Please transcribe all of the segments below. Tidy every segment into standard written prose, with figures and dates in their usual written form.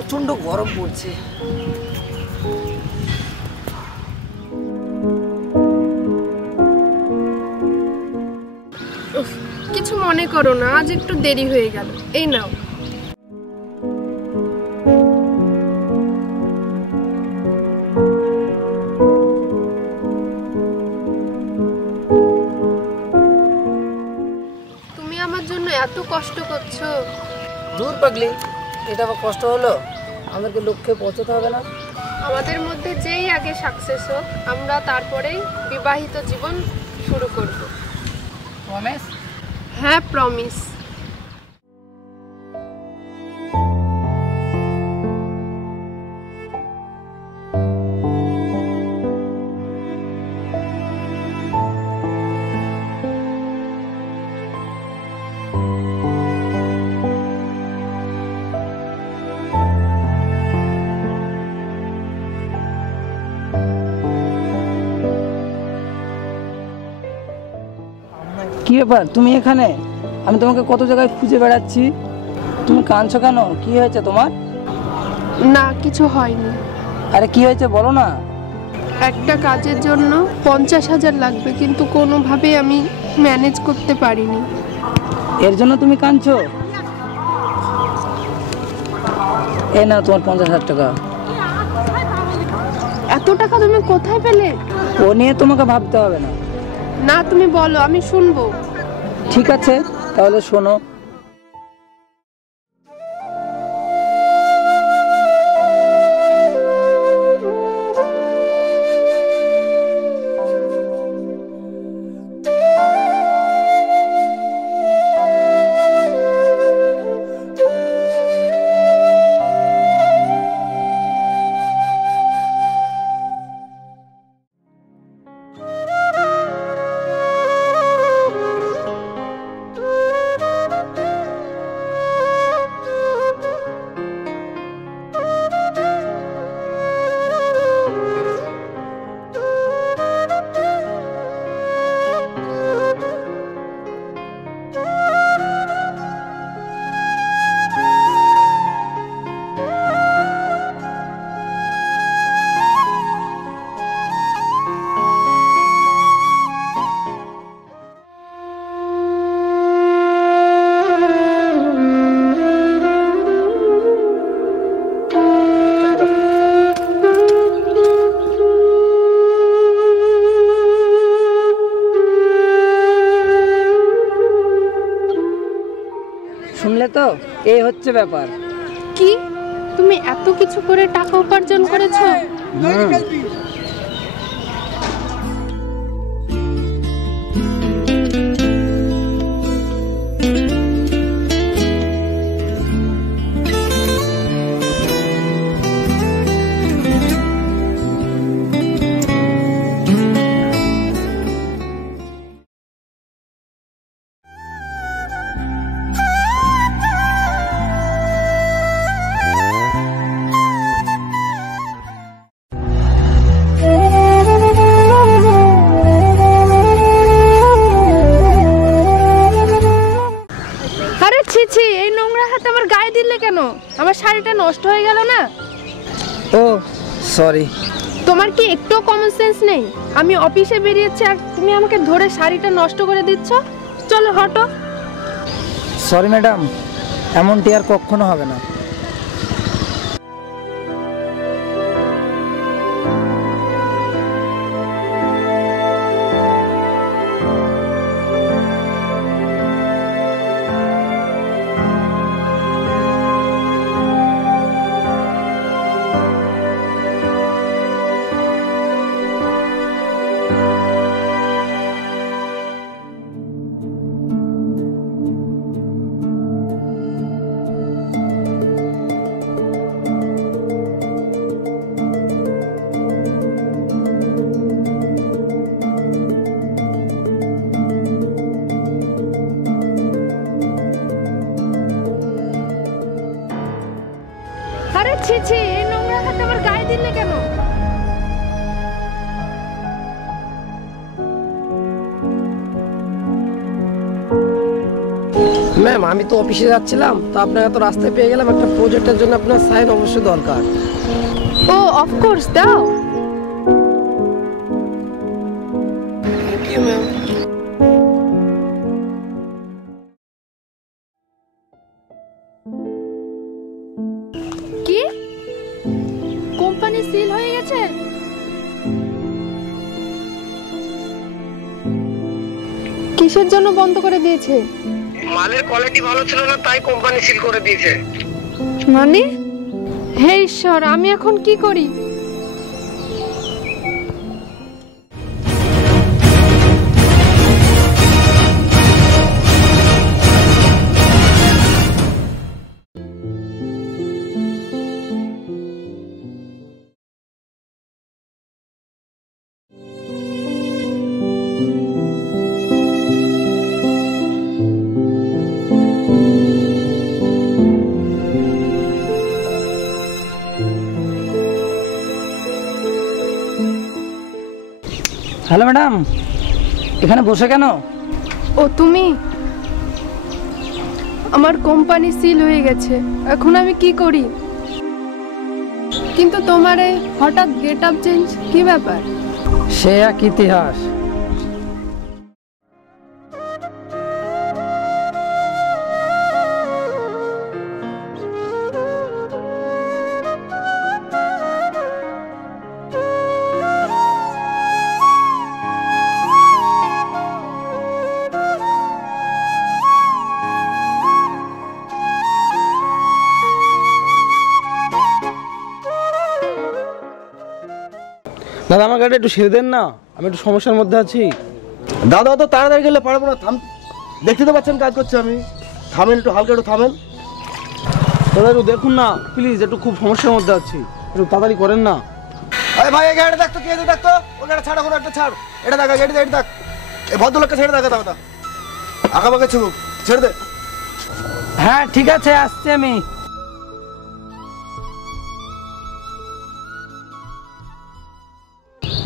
প্রচন্ড গরম পড়ছে। কিছু মনে করো না, আজ একটু দেরি হয়ে গেল, এই নাও। তুমি আমার জন্য এত কষ্ট করছো। দূর পাগলি, এটা আবার কষ্ট হলো? আমাদেরকে লক্ষ্যে পৌঁছতে হবে না? আমাদের মধ্যে যেই আগে সাকসেস হোক, আমরা তারপরেই বিবাহিত জীবন শুরু করব। প্রমিস? হ্যাঁ, প্রমিস। কি ব্যাপার, তুমি এখানে? আমি তোমাকে কত জায়গায় খুঁজে বেড়াচ্ছি। তুমি কাঁদছো কেন? কি হয়েছে তোমার? না, কিছু হয়নি। আরে কি হয়েছে বলো না। একটা কাজের জন্য 50,000 লাগবে, কিন্তু কোনোভাবেই আমি ম্যানেজ করতে পারিনি। এর জন্য তুমি কাঁদছো? এই না তোমার 50,000 টাকা। এত টাকা তুমি কোথায় পেলে? ও নিয়ে তোমাকে ভাবতে হবে না। না, তুমি বলো, আমি শুনবো। ঠিক আছে, তাহলে শোনো। শুনলে তো, এই হচ্ছে ব্যাপার। কি, তুমি এত কিছু করে টাকা উপার্জন করেছো? আমার শাড়িটা নষ্ট হয়ে গেল না? ও সরি। তোমার কি একটু কমন সেন্স নেই? আমি অফিসে বেরিয়েছি আর তুমি আমাকে ধরে শাড়িটা নষ্ট করে দিচ্ছ। চলো হটো। সরি ম্যাডাম, এমনটি আর কখনো হবে না। আরে ছি ছি, এই নোংরা হাতে আমার গায়ে দিলে কেন? ম্যাম আমি তো অফিসে যাচ্ছিলাম, তো আপনাকে তো রাস্তায় পেয়ে গেলাম, একটা প্রজেক্টের জন্য আপনার সাইন অবশ্যই দরকার। ও অফকোর্স দাও। Thank you ma'am. কি কোম্পানি সিল হয়ে গেছে? কিসের জন্য বন্ধ করে দিয়েছে? মালের কোয়ালিটি ভালো ছিল না, তাই কোম্পানি সিল করে দিয়েছে। মানে হে ঈশ্বর, আমি এখন কি করি? হ্যালো ম্যাডাম, এখানে বসে কেন? ও তুমি? আমার কোম্পানি সিল হয়ে গেছে, এখন আমি কি করি? কিন্তু তোমার এই হঠাৎ গেট আপ চেঞ্জ, কি ব্যাপার? সে এক ইতিহাস। দাদা আমার গাড়িটা একটু সেরে দেন না, আমি একটু সমস্যার মধ্যে আছি। দাদা তো তাড়াতাড়ি গেলে পারবো না, থাম, দেখতে তো পাচ্ছেন কাজ করছি আমি। থামেন একটু, হালকা একটু থামেন দাদা, একটু দেখুন না প্লিজ, একটু খুব সমস্যার মধ্যে আছি, একটু তাড়াতাড়ি করেন না। আরে ভাই এই গাড়িটা দেখতো, কে দেখতো, ওই গাড়ি ছাড়া, কোনো একটা ছাড়, এটা দেখা গাড়ি দেখ, এই ভদ্রলোককে ছেড়ে দেখা দাদা, আঁকাবাঁকা ছুক, ছেড়ে দে। হ্যাঁ ঠিক আছে, আসছি আমি।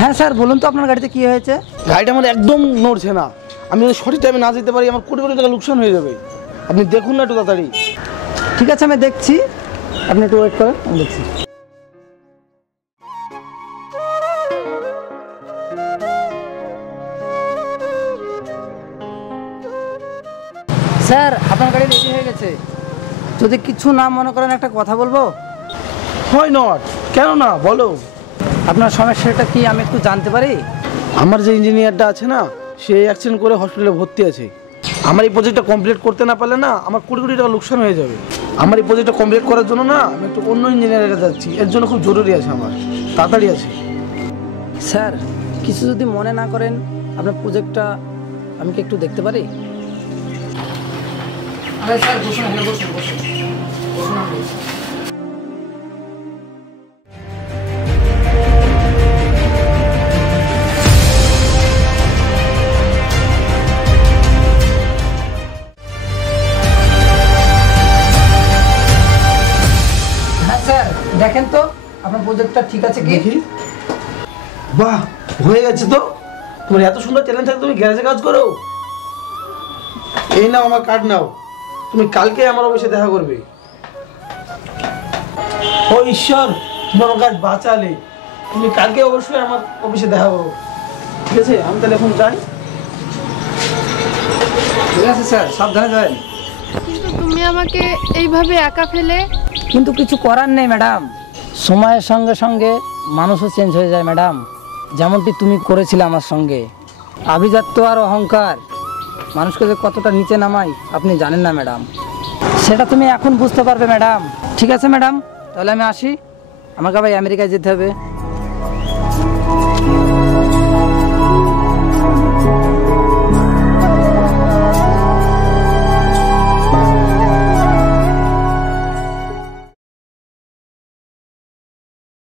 হ্যাঁ স্যার বলুন তো, আপনার গাড়িতে কি হয়েছে? গাড়িটা আমার একদম নড়ছে না, আমি যদি সঠিক টাইমে না যেতে পারি আমার কোটি কোটি টাকা লোকসান হয়ে যাবে, আপনি দেখুন না একটু তাড়াতাড়ি। ঠিক আছে আমি দেখছি, আপনি একটু ওয়েট করেন, আমি দেখছি। স্যার আপনার গাড়ি রেডি হয়ে গেছে, যদি কিছু না মনে করেন একটা কথা বলবো। হয় নট, কেন না, বলো। আপনার সমস্যাটা কি আমি একটু জানতে পারি? আমার যে ইঞ্জিনিয়ারটা আছে না, সে অ্যাক্সিডেন্ট করে হসপিটালে ভর্তি আছে। আমার এই প্রজেক্টটা কমপ্লিট করতে না পারলে না আমার কোটি কোটি টাকা লোকসান হয়ে যাবে। আমার এই প্রজেক্টটা কমপ্লিট করার জন্য না আমি একটু অন্য ইঞ্জিনিয়ারের কাছে যাচ্ছি, এর জন্য খুব জরুরি আছে, আমার তাড়াতাড়ি আছে। স্যার কিছু যদি মনে না করেন, আপনার প্রজেক্টটা আমি কি একটু দেখতে পারি? আরে স্যার বসুন, এখানে বসুন, বসুন, বসুন আপনি। হ্যাঁ স্যার দেখেন তো আপনার প্রজেক্টটা ঠিক আছে কি? দেখি, বাহ হয়ে গেছে তো। তোমার এত সুন্দর ট্যালেন্ট থাকে, তুমি গ্যারেজে কাজ করো। এই নাও আমার কার্ড নাও, তুমি কালকে আমার অফিসে দেখা করবে। ও ঈশ্বর, তুমি আমার কাজ বাঁচালে, তুমি কালকে অবশ্যই আমার অফিসে দেখা করো, ঠিক আছে? আমি তাহলে এখন যাই। ঠিক আছে স্যার, সাবধানে যাবেন। কিন্তু তুমি আমাকে এইভাবে একা ফেলে? কিন্তু কিছু করার নেই ম্যাডাম, সময়ের সঙ্গে সঙ্গে মানুষও চেঞ্জ হয়ে যায় ম্যাডাম, যেমনটি তুমি করেছিলে আমার সঙ্গে। আভিজাত্য আর অহংকার মানুষকে যে কতটা নিচে নামায় আপনি জানেন না ম্যাডাম, সেটা তুমি এখন বুঝতে পারবে ম্যাডাম। ঠিক আছে ম্যাডাম, তাহলে আমি আসি, আমাকে আবার আমেরিকায় যেতে হবে।